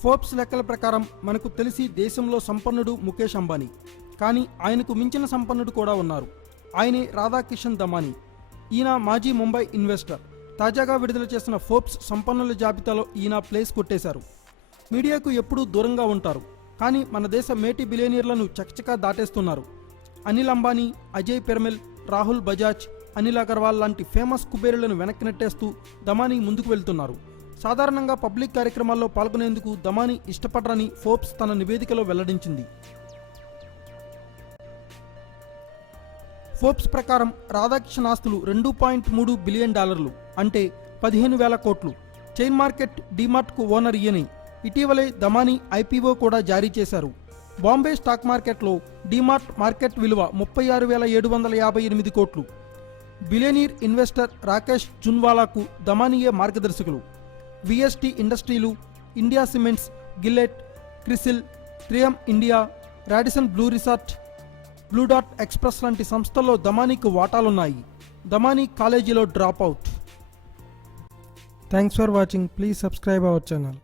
Forbes లెక్కల ప్రకారం మనకు తెలిసి దేశంలో సంపన్నుడు ముఖేష్ అంబానీ, కానీ ఆయనకు మించిన సంపన్నుడు కూడా ఉన్నారు. ఆయనే రాధాకిషన్ దమానీ. ఈయన మాజీ ముంబై ఇన్వెస్టర్. తాజాగా విడుదల చేసిన ఫోర్బ్స్ సంపన్నుల జాబితాలో ఈయన ప్లేస్ కొట్టేశారు. మీడియాకు ఎప్పుడూ దూరంగా ఉంటారు, కానీ మన దేశ మేటి బిలియనీర్లను చకచకా దాటేస్తున్నారు. అనిల్ అంబానీ, అజయ్ పిరమిల్, రాహుల్ బజాజ్, అనిల్ అగర్వాల్ లాంటి ఫేమస్ కుబేరులను వెనక్కి నెట్టేస్తూ దమానీ ముందుకు వెళ్తున్నారు. సాధారణంగా పబ్లిక్ కార్యక్రమాల్లో పాల్గొనేందుకు దమానీ ఇష్టపడరని ఫోర్బ్స్ తన నివేదికలో వెల్లడించింది. ఫోర్బ్స్ ప్రకారం రాధాకిషన్ ఆస్తులు $2.3 బిలియన్, అంటే 15,000 కోట్లు. చైన్ మార్కెట్ డీమార్ట్కు ఓనర్ ఈయనే. ఇటీవలే దమానీ ఐపీఓ కూడా జారీ చేశారు. బాంబే స్టాక్ మార్కెట్లో డీమార్ట్ మార్కెట్ విలువ 36,758 కోట్లు. బిలియనీర్ ఇన్వెస్టర్ రాకేష్ జున్వాలాకు దమానీయే మార్గదర్శకులు. విఎస్టీ ఇండస్ట్రీలు, India Cements, Gillette, CRISIL, 3M India, Radisson Blu Resort, Blue డాట్ ఎక్స్ప్రెస్ లాంటి సంస్థల్లో దమానీకి వాటాలున్నాయి. దమానీ కాలేజీలో drop out. Thanks for watching. Please subscribe our channel.